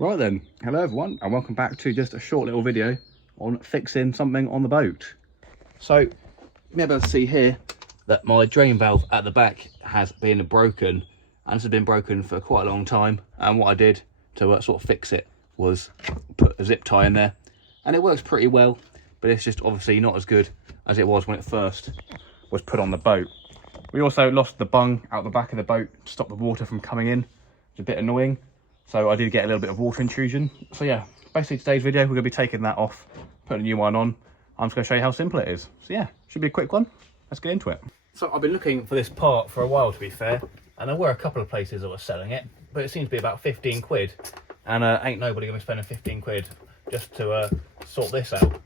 Right then, hello everyone and welcome back to just a short little video on fixing something on the boat. So you may be able to see here that my drain valve at the back has been broken, and this has been broken for quite a long time, and what I did to sort of fix it was put a zip tie in there, and it works pretty well, but it's just obviously not as good as it was when it first was put on the boat. We also lost the bung out the back of the boat to stop the water from coming in. It's a bit annoying. So I did get a little bit of water intrusion. So yeah, basically today's video, we're gonna be taking that off, putting a new one on. I'm just gonna show you how simple it is. So yeah, should be a quick one. Let's get into it. So I've been looking for this part for a while, to be fair, and there were a couple of places that were selling it, but it seems to be about 15 quid. And ain't nobody gonna be spending 15 quid just to sort this out.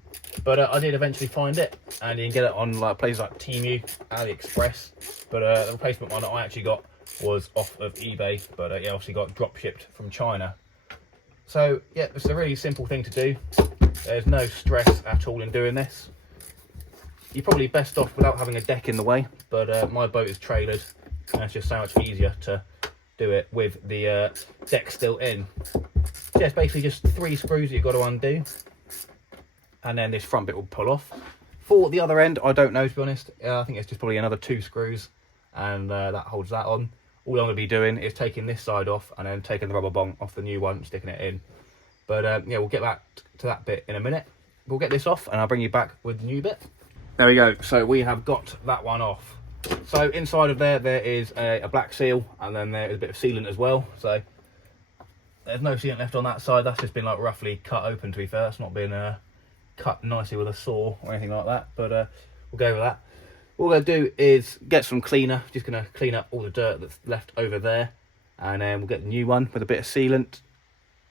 But I did eventually find it, and you can get it on like places like Temu, AliExpress. But the replacement one that I actually got was off of eBay, but yeah, obviously got drop shipped from China. So yeah, it's a really simple thing to do. There's no stress at all in doing this. You're probably best off without having a deck in the way, but my boat is trailered, and it's just so much easier to do it with the deck still in. So yeah, it's basically just 3 screws that you've got to undo, and then this front bit will pull off. For the other end, I don't know, to be honest. I think it's just probably another 2 screws, and that holds that on. All I'm going to be doing is taking this side off and then taking the rubber bung off the new one, sticking it in. But yeah, we'll get back to that bit in a minute. We'll get this off and I'll bring you back with the new bit. There we go. So we have got that one off. So inside of there is a black seal, and then there is a bit of sealant as well. So there's no sealant left on that side. That's just been like roughly cut open, to be fair. It's not been cut nicely with a saw or anything like that. But we'll go over that. What we're going to do is get some cleaner. Just going to clean up all the dirt that's left over there, and then we'll get the new one with a bit of sealant,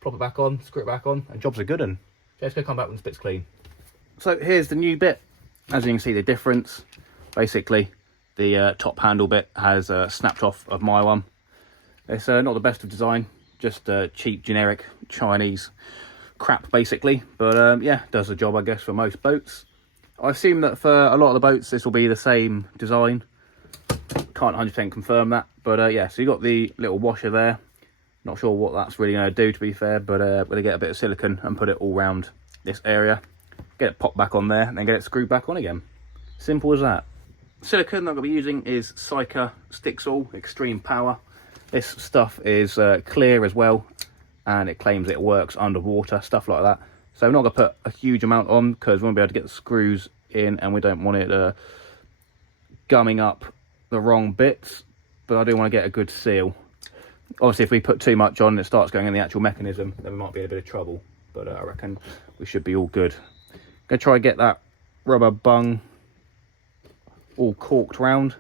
plop it back on, screw it back on, and jobs are good. And just going to come back when this bit's clean. So here's the new bit. As you can see, the difference, basically the top handle bit has snapped off of my one. It's not the best of design, just cheap generic Chinese crap basically, but yeah, does the job I guess for most boats. I assume that for a lot of the boats this will be the same design. Can't 100% confirm that, but yeah, so you got the little washer there. Not sure what that's really going to do, to be fair, but we're going to get a bit of silicone and put it all around this area, get it popped back on there, and then get it screwed back on again. Simple as that. Silicone that I'm going to be using is Sika Stixall Extreme Power. This stuff is clear as well, and it claims it works underwater, stuff like that. So I'm not going to put a huge amount on because we won't be able to get the screws in, and we don't want it gumming up the wrong bits, but I do want to get a good seal. Obviously if we put too much on and it starts going in the actual mechanism, then we might be in a bit of trouble, but I reckon we should be all good. Going to try and get that rubber bung all corked round,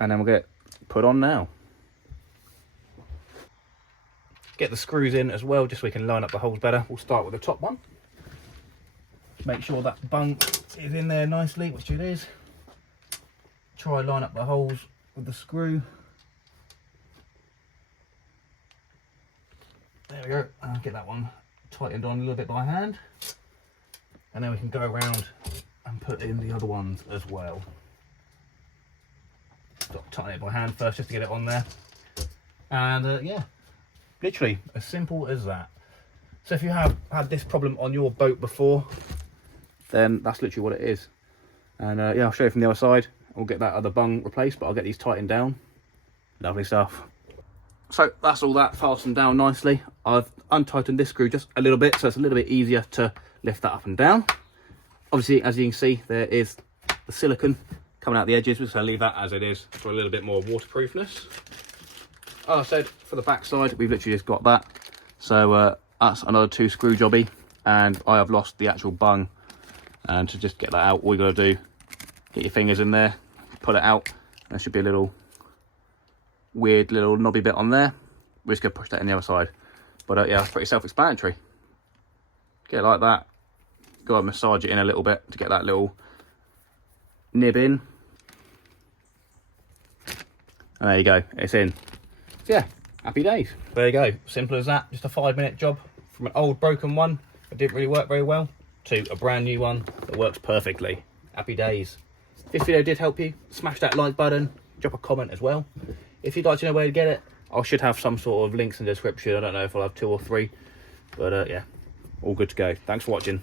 and then we'll get it put on now. Get the screws in as well, just so we can line up the holes better. We'll start with the top one. Make sure that bung is in there nicely, which it is. Try and line up the holes with the screw. There we go. I'll get that one tightened on a little bit by hand. And then we can go around and put in the other ones as well. Stop tightening it by hand first, just to get it on there. And yeah. Literally as simple as that. So if you have had this problem on your boat before, then that's literally what it is. And yeah, I'll show you from the other side. We'll get that other bung replaced, but I'll get these tightened down. Lovely stuff. So that's all that fastened down nicely. I've untightened this screw just a little bit, so it's a little bit easier to lift that up and down. Obviously, as you can see, there is the silicone coming out the edges. We're just going to leave that as it is for a little bit more waterproofness. As I said, for the back side, we've literally just got that. So that's another 2 screw jobby, and I have lost the actual bung. And to just get that out, all you got to do, get your fingers in there, pull it out. There should be a little weird little knobby bit on there. We're just going to push that in the other side. But yeah, it's pretty self-explanatory. Get it like that. Go and massage it in a little bit to get that little nib in. And there you go, it's in. So yeah, happy days. There you go, simple as that. Just a 5-minute job from an old broken one that didn't really work very well to a brand new one that works perfectly. Happy days. If this video did help you, smash that like button, drop a comment as well. If you'd like to know where to get it, I should have some sort of links in the description. I don't know if I'll have 2 or 3, but yeah, all good to go. Thanks for watching.